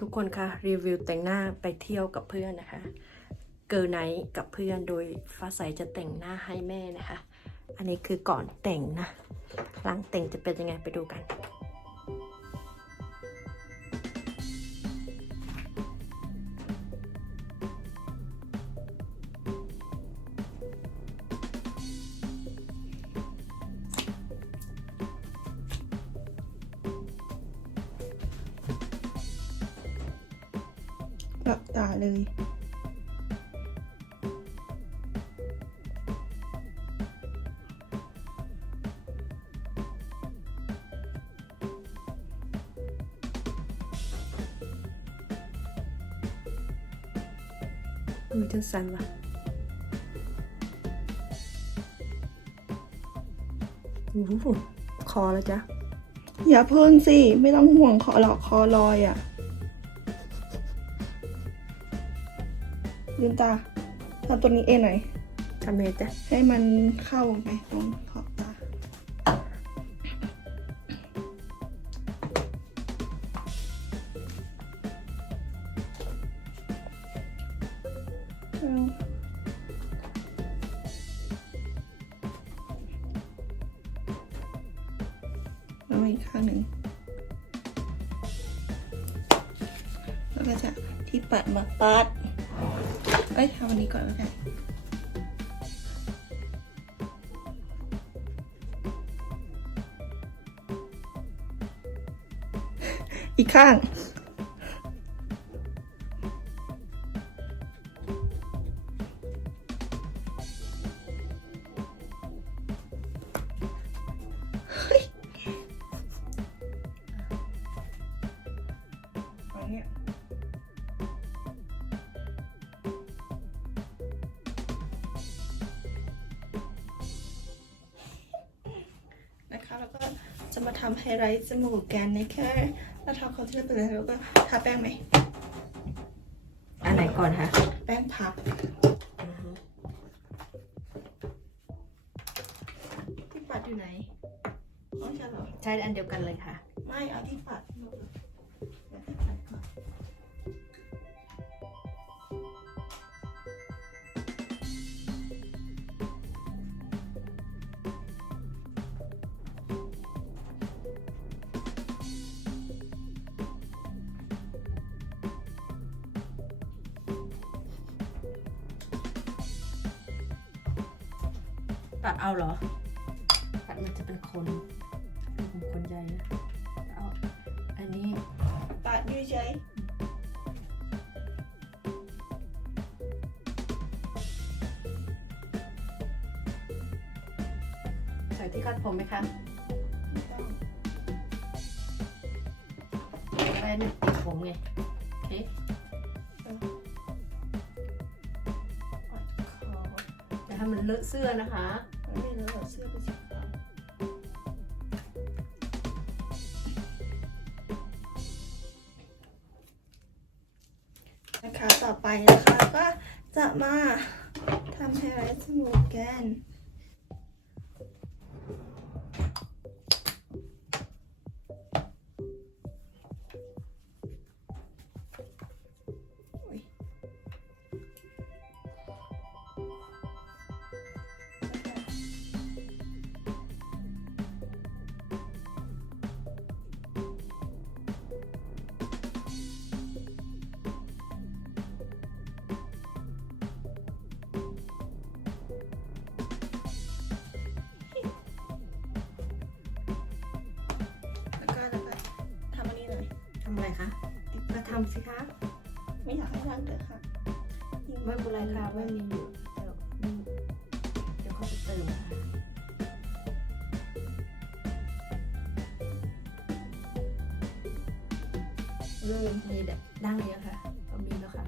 ทุกคนคะรีวิวแต่งหน้าไปเที่ยวกับเพื่อนนะคะ เกิร์ไนท์กับเพื่อนโดยฟ้าใสจะแต่งหน้าให้แม่นะคะ อันนี้คือก่อนแต่งนะ หลังแต่งจะเป็นยังไงไปดูกัน หลับตาเลย มือจะสั่นวะโอ้โหคอแล้วจ้ะ อย่าเพิ่งสิ ไม่ต้องห่วงคอหรอกคอลอยอะ่ะ ลืมตาทำตัวนี้เองหน่อยทำไงจ๊ะให้มันเข้าไปตรงขอบตาเอาแล้วมาอีกข้างหนึ่งแล้วก็จะที่ปัดมาปัดเอ้ยทำวันนี้ก่อนแล้วกันอีกข้าง มาทำไฮไลท์จมูกกันนะคะแล้วทาคอนซีลเลอร์ไปเลยแล้วก็ทาแป้งไหม อันไหนก่อนคะ แป้งพับที่ปัดอยู่ไหนอ๋อใช่เหรอใช้อันเดียวกันเลยค่ะ ไม่เอาที่ ตัดเอาเหรอ ตัดมันจะเป็นคนเป็นคนใหญ่นะเอาอันนี้ปัดอยู่เฉยใส่ที่คาดผมไหมคะไม่ต้องแป้นติดผมไงโอเคปัดคอจะให้มันเลอะเสื้อนะคะ นไม่เลอะหรอกเสื้อเป็นสีขานะคะต่อไปนะคะก็จะมาทำไฮไลท์จมูกกัน อยทำอะไรคะมาทำสิคะ ไม่อยากให้ล้างเถอะค่ะยิ่งไม่เป็นไรค่ะไม่มีอยู่เดี๋ยวนี่เดี๋ยวเขาจะเติมค่ะเริ่มมีดั้งเนี้ยค่ะก็มีแล้วค่ะ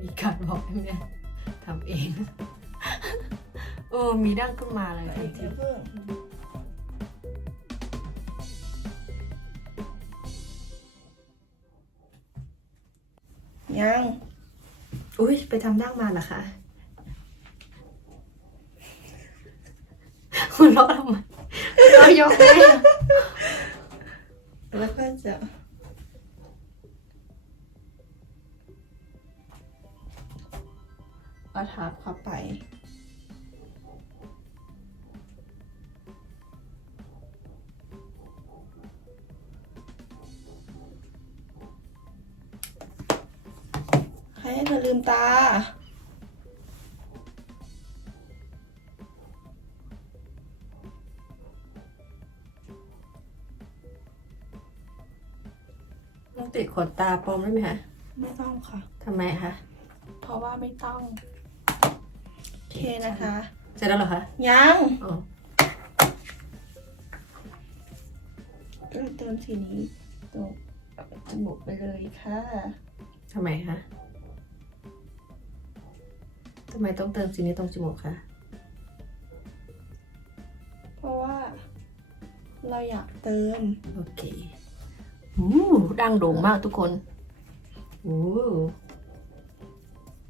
มีการบอกให้แม่ทำเอง โอ้มีดั้งขึ้นมาเลยเดี๋ทันทียวเพิ่งยัง อุ้ยไปทำดั้งมาเหรอคะหัวเราะทำไมหัวเรายกเลยอะเออจะเอาทาบเข้าไป ลืมตา ต้องติดขนตาปลอมได้ไหมคะไม่ต้องค่ะ ทำไมคะ เพราะว่าไม่ต้อง โอเคนะคะ เสร็จแล้วเหรอคะยังอ๋อก็เติมสีนี้ตรงจมูกไปเลยค่ะ ทำไมคะ ทำไมต้องเติมสีนี้ตรงจมูกคะ เพราะว่า เราอยากเติม โอเคอู้ดังโด่งมากทุกคนอู้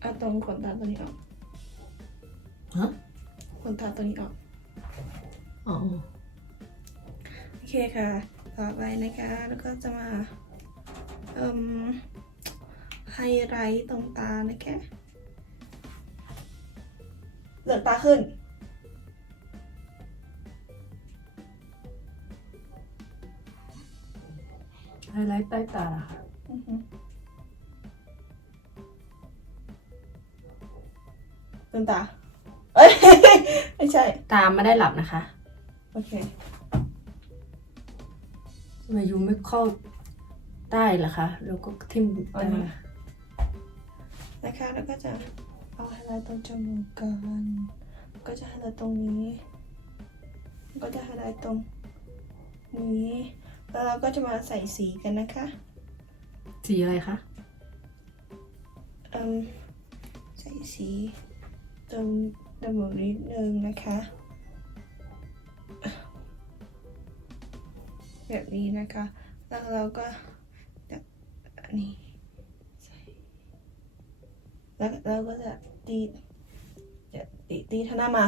เอาตรงขนตาตัวนี้ออกฮะขนตาตัวนี้ออก อ๋อ โอเคค่ะ ต่อไปนะคะ แล้วก็จะมา เอ่มไฮไลท์ตรงตานะคะ เหลือกตาขึ้น ไฮไลท์ใต้ตาล่ะค่ะ อือหือลืมตา เอ้ย ไม่ใช่ ตามไม่ได้หลับนะคะโอเค ทำไมยูไม่เข้าใต้ล่ะคะ แล้วก็ทิ่มอัตานนี้นะคะ แล้วก็จะ เอาไฮไลท์ตรงจมูกก่อนก็จะไฮไลท์ตรงนี้ ก็จะไฮไลท์ตรงนี้ แล้วเราก็จะมาใส่สีกันนะคะ สีอะไรคะเอืมใส่สีตรงจมูกนิดนึงนะคะ แบบนี้นะคะ แล้วเราก็จะอันนี้ใส่ แล้วเราก็จะตีจะตีตีท่าหน้ามา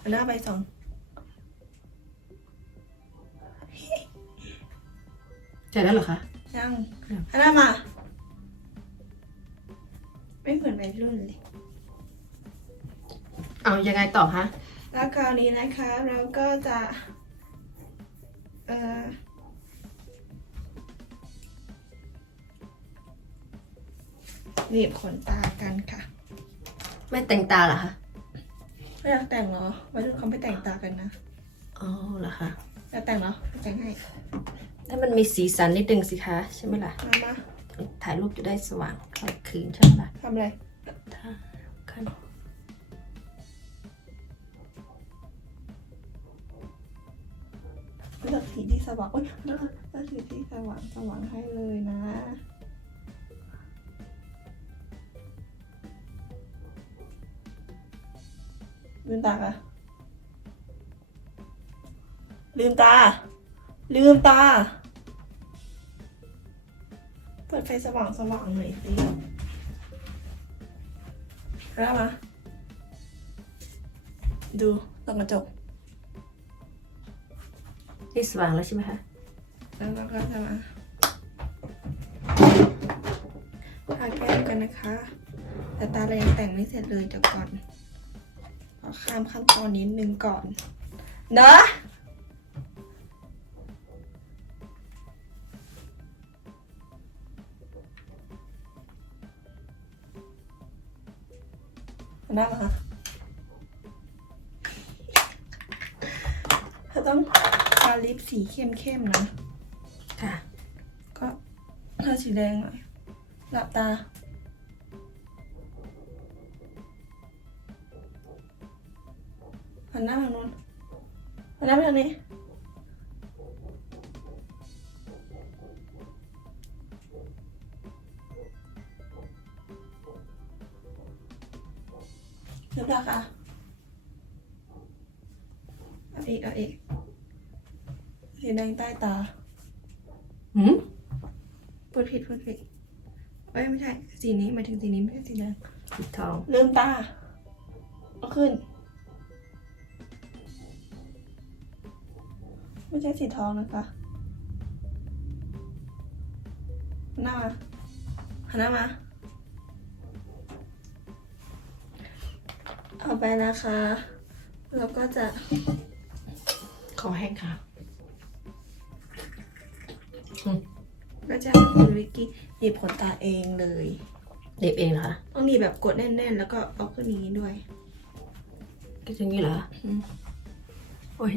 หันหน้าไปสองเสร็จแล้วเหรอคะ ยังยังหันหน้ามา ไม่เหมือนวัยรุ่นเลยเอายังไงต่อคะ แล้วคราวนี้นะคะ เราก็จะ เอ่อ หนีบขนตากันค่ะ ไม่แต่งตาเหรอคะไม่อยากแต่งเหรอวัยรุ่นเขาไม่แต่งตากันนะอ๋อเหรอคะอยากแต่งเหรอแต่งให้ถ้ามันมีสีสันนิดนึงสิคะใช่ไหมล่ะ มามาถ่ายรูปจะได้สว่างกลางคืนใช่ไหมล่ะทำอะไรถ้าขั้นเลือกสีที่สว่างโอ๊ยเลือกเลือกสีที่สว่างสว่างให้เลยนะ ลืมตาค่ะลืมตา ลืมตา เปิดไฟสว่างสว่างหน่อยสิแล้วมาดูตรงกระจกนี่สว่างแล้วใช่ไหมคะแล้วเราก็จะมาทาแก้มกันนะคะ แต่ตาเรายังแต่งไม่เสร็จเลยเดี๋ยวก่อน ขอข้ามขั้นตอนนิดนึงก่อน เนอะหันหน้ามาค่ะเธอต้องทาลิปสีเข้มๆนะ ค่ะ ก็ทาสีแดงหน่อยหลับตา หันหน้าทางนู้นหันหน้าไปทางนี้ เรียบร้อยค่ะเอาอีกเอาอีกสีแดงใต้ตาหืมพูดผิดพูดผิดเอ้ยไม่ใช่ สีนี้หมายถึงสีนี้ไม่ใช่สีแดงสีทองลืมตาเอาขึ้น ไม่ใช่สีทองนะคะ หน้ามาหันหน้ามาเอาไปนะคะ แล้วก็จะขอแห้งค่ะก็จะให้คุณวิกกี้หนีบขนตาเองเลยเด็บเองเหรอคะต้องหนีบแบบกดแน่นๆ แล้วก็เอาขึ้นอย่างนี้ด้วย ก็จะงี้เหรออืมโอ้ย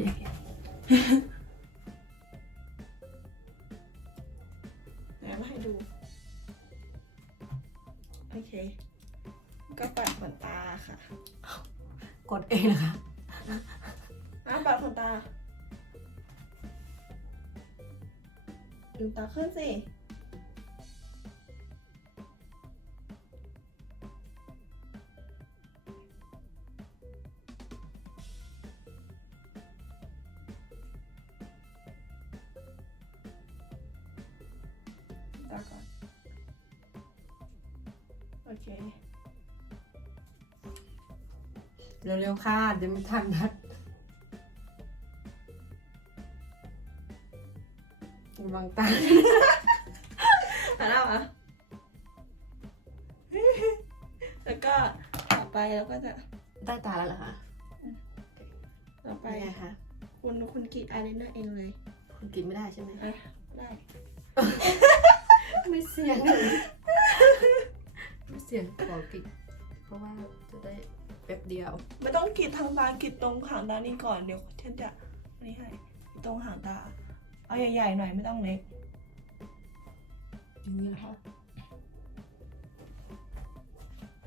เองนะคะอาบัดขนตาลืมตาขึ้นสิ เร็วๆค่ะเดี๋ยวไม่ทันนัดระวังตาหันหน้ามาแล้วก็ต่อไปเราก็จะได้ตาแล้วเหรอคะต่อไปไปไงคะคุณคุณกรีดอายไลเนอร์เองเลย คุณกินไม่ได้ใช่ไหมอะได้ ไม่เสียง ไม่เสียงขอกินเพราะว่าจะได้ แป๊บเดียว ไม่ต้องกรีดทางตากรีดตรงหางตานี่ก่อนเดี๋ยวฉันจะอันนี่ให้กรีดตรงหางตา เอาใหญ่ๆหน่อยไม่ต้องเล็กอย่างนี้เหรอคะ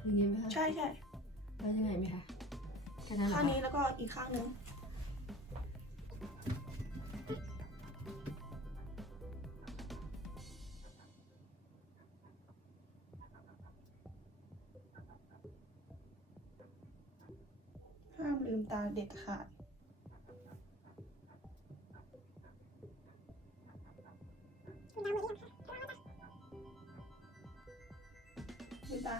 อย่างนี้ไหมคะใช่ใช่แล้วยังไงไหมคะแค่นั้นเหรอข้างคะ นี้แล้วก็อีกข้างนึง ลืมตาเด็ดขาดลืมตา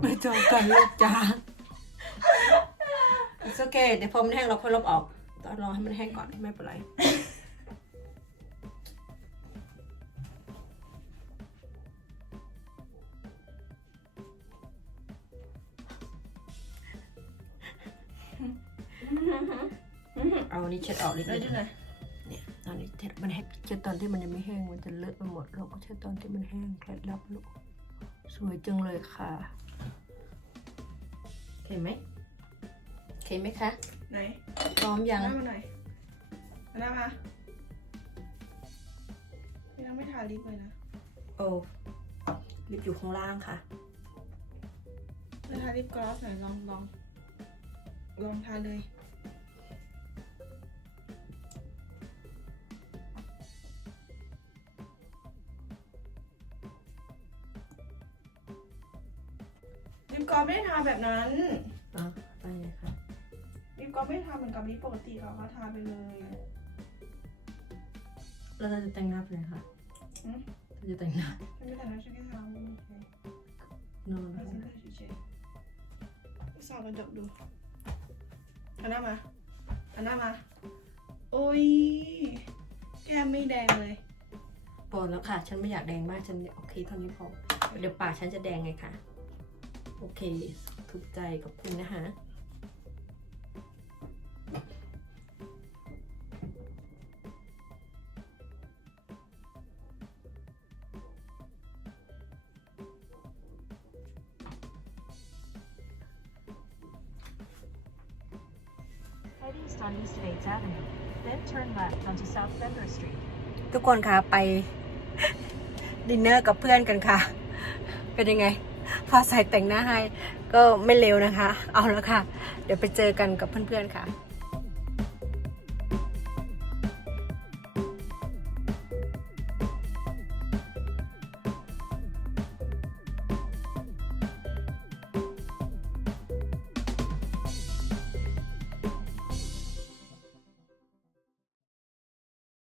ไม่จองกันลูกจ้าโอเคเดี๋ยวพอมันแห้งเราค่อยลบออก ต้องรอให้มันแห้งก่อนไม่เป็นไรเอาอันนี้เช็ดออกนิดแล้วนึดูงหน่อยเนี่ยตอนนี้เช็ดมันแห้งเช็ดตอนที่มันยังไม่แห้งมันจะเลอะไปหมดเราก็เช็ดตอนที่มันแห้งเคล็ดลับลูกสวยจังเลยค่ะโอเคไหมโอเคไหมคะ ไหนพร้อมยังหน้ามาหน่อยเอาหน้ามาไม่ต้องไม่ทาลิปเลยนะโอ้ลิปอยู่ข้างล่างค่ะไม่ทาลิปกลอสหน่อยลองลองลองทาเลยลิปกลอสไม่ได้ทาแบบนั้น กลอสไม่ได้ทาเหมือนกับลิปปกติเขาเขาทาไปเลยแล้วเราจะแต่งหน้าไปไหนคะอืมเราจะแต่งหน้าฉันไม่แต่งนะฉันแค่ทาโอเคนอนเอานะฉันคะทาเฉยๆไปส่องกระจกดูเอาหน้ามาเอาหน้ามา โอ้ย แก้มไม่แดงเลยพอแล้วค่ะ ฉันไม่อยากแดงมาก ฉันโอเคเท่านี้พอ เดี๋ยวปากฉันจะแดงไงคะ โอเค ถูกใจกับคุณนะคะ คนคะไปดินเนอร์กับเพื่อนกันค่ะ เป็นยังไงฟ้าใสแต่งหน้าให้ ก็ไม่เร็วนะคะ เอาแล้วค่ะ เดี๋ยวไปเจอกันกับเพื่อนๆค่ะ